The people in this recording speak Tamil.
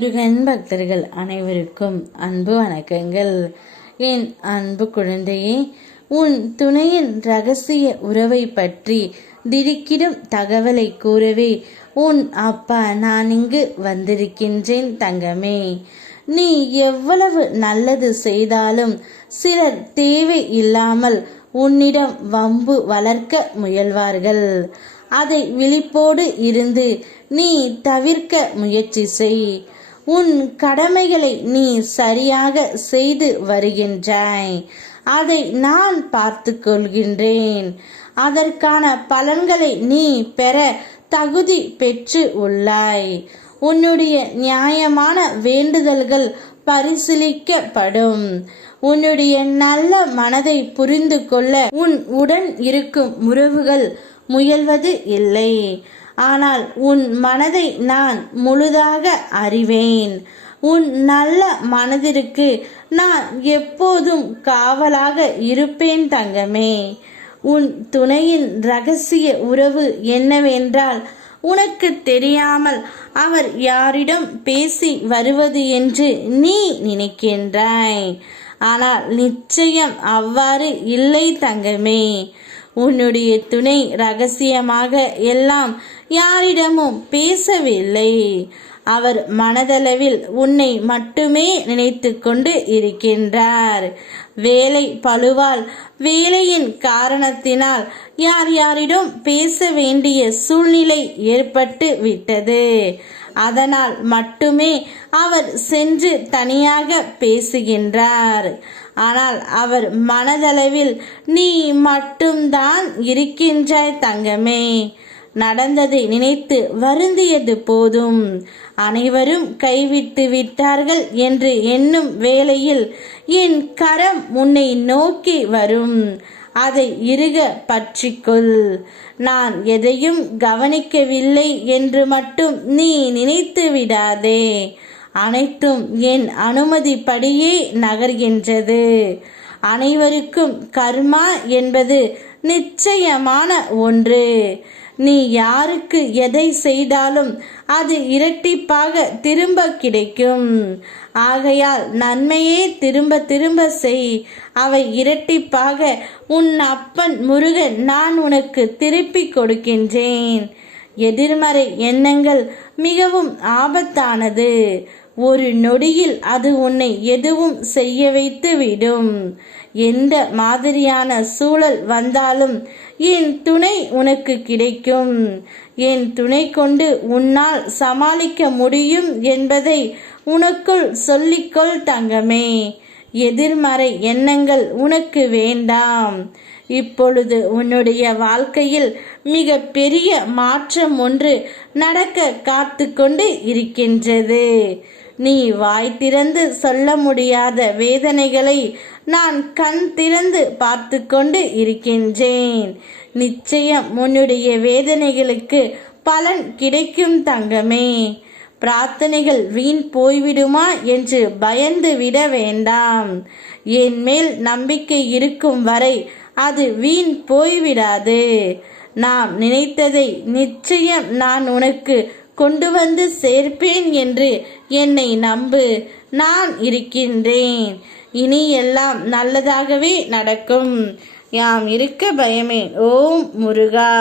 முருகன் பக்தர்கள் அனைவருக்கும் அன்பு வணக்கங்கள். என் அன்பு குழந்தையே, உன் துணையின் ரகசிய உறவை பற்றி திடுக்கிடும் தகவலை கூறவே உன் அப்பா நான் இங்கு வந்திருக்கின்றேன் தங்கமே. நீ எவ்வளவு நல்லது செய்தாலும் சிலர் தேவை இல்லாமல் உன்னிடம் வம்பு வளர்க்க முயல்வார்கள். அதை விழிப்போடு இருந்து நீ தவிர்க்க முயற்சி செய். உன் கடமைகளை நீ சரியாக செய்து வருகின்றாய். அதை நான் பார்த்து கொள்கின்றேன். அதற்கான பலன்களை நீ பெற தகுதி பெற்று உள்ளாய். உன்னுடைய நியாயமான வேண்டுதல்கள் பரிசீலிக்கப்படும். உன்னுடைய நல்ல மனதை புரிந்து கொள்ள உன் உடன் இருக்கும் உறவுகள் முயல்வது இல்லை. ஆனால் உன் மனதை நான் முழுதாக அறிவேன். உன் நல்ல மனதிற்கு நான் எப்போதும் காவலாக இருப்பேன் தங்கமே. உன் துணையின் ரகசிய உறவு என்னவென்றால், உனக்கு தெரியாமல் அவர் யாரிடம் பேசி வருவது என்று நீ நினைக்கின்றாய். ஆனால் நிச்சயம் அவ்வாறு இல்லை தங்கமே. உன்னுடைய துணை ரகசியமாக எல்லாம் யாரிடமும் பேசவில்லை. அவர் மனதளவில் உன்னை மட்டுமே நினைத்து கொண்டு இருக்கின்றார். வேலை பளுவால், வேலையின் காரணத்தினால் யார் யாரிடம் பேச வேண்டிய சூழ்நிலை ஏற்பட்டு விட்டது. அதனால் மட்டுமே அவர் சென்று தனியாக பேசுகின்றார். ஆனால் அவர் மனதளவில் நீ மட்டும்தான் இருக்கின்றாய் தங்கமே. நடந்ததை நினைத்து வருந்தியது போதும். அனைவரும் கைவிட்டு விட்டார்கள் என்று எண்ணும் வேளையில் என் கரம் உன்னை நோக்கி வரும். அதை இறுக பற்றிக்கொள். நான் எதையும் கவனிக்கவில்லை என்று மட்டும் நீ நினைத்து விடாதே. அனைத்தும் என் அனுமதிப்படியே நகர்கின்றது. அனைவருக்கும் கர்மா என்பது நிச்சயமான ஒன்று. நீ யாருக்கு எதை செய்தாலும் அது இரட்டிப்பாக திரும்ப கிடைக்கும். ஆகையால் நன்மையே திரும்ப திரும்ப செய். அவை இரட்டிப்பாக உன் அப்பன் முருகன் நான் உனக்கு திருப்பி கொடுக்கின்றேன். எதிர்மறை எண்ணங்கள் மிகவும் ஆபத்தானது. ஒரு நொடியில் அது உன்னை எதுவும் செய்ய வைத்து விடும். எந்த மாதிரியான சூழல் வந்தாலும் என் துணை உனக்கு கிடைக்கும். என் துணை கொண்டு உன்னால் சமாளிக்க முடியும் என்பதை உனக்குள் சொல்லிக்கொள் தங்கமே. எதிர்மறை எண்ணங்கள் உனக்கு வேண்டாம். இப்பொழுது உன்னுடைய வாழ்க்கையில் மிக பெரிய மாற்றம் ஒன்று நடக்க காத்து கொண்டு இருக்கின்றது. நீ வாய் திறந்து சொல்ல முடியாத வேதனைகளை நான் கண் திறந்து பார்த்து கொண்டு இருக்கின்றேன். நிச்சயம் உன்னுடைய வேதனைகளுக்கு பலன் கிடைக்கும் தங்கமே. பிரார்த்தனைகள் வீண் போய்விடுமா என்று பயந்து விட வேண்டாம். என் மேல் நம்பிக்கை இருக்கும் வரை அது வீண் போய்விடாது. நாம் நினைத்ததை நிச்சயம் நான் உனக்கு கொண்டு வந்து சேர்ப்பேன் என்று என்னை நம்பு. நான் இருக்கின்றேன். இனி எல்லாம் நல்லதாகவே நடக்கும். யாம் இருக்க பயமே. ஓம் முருகா.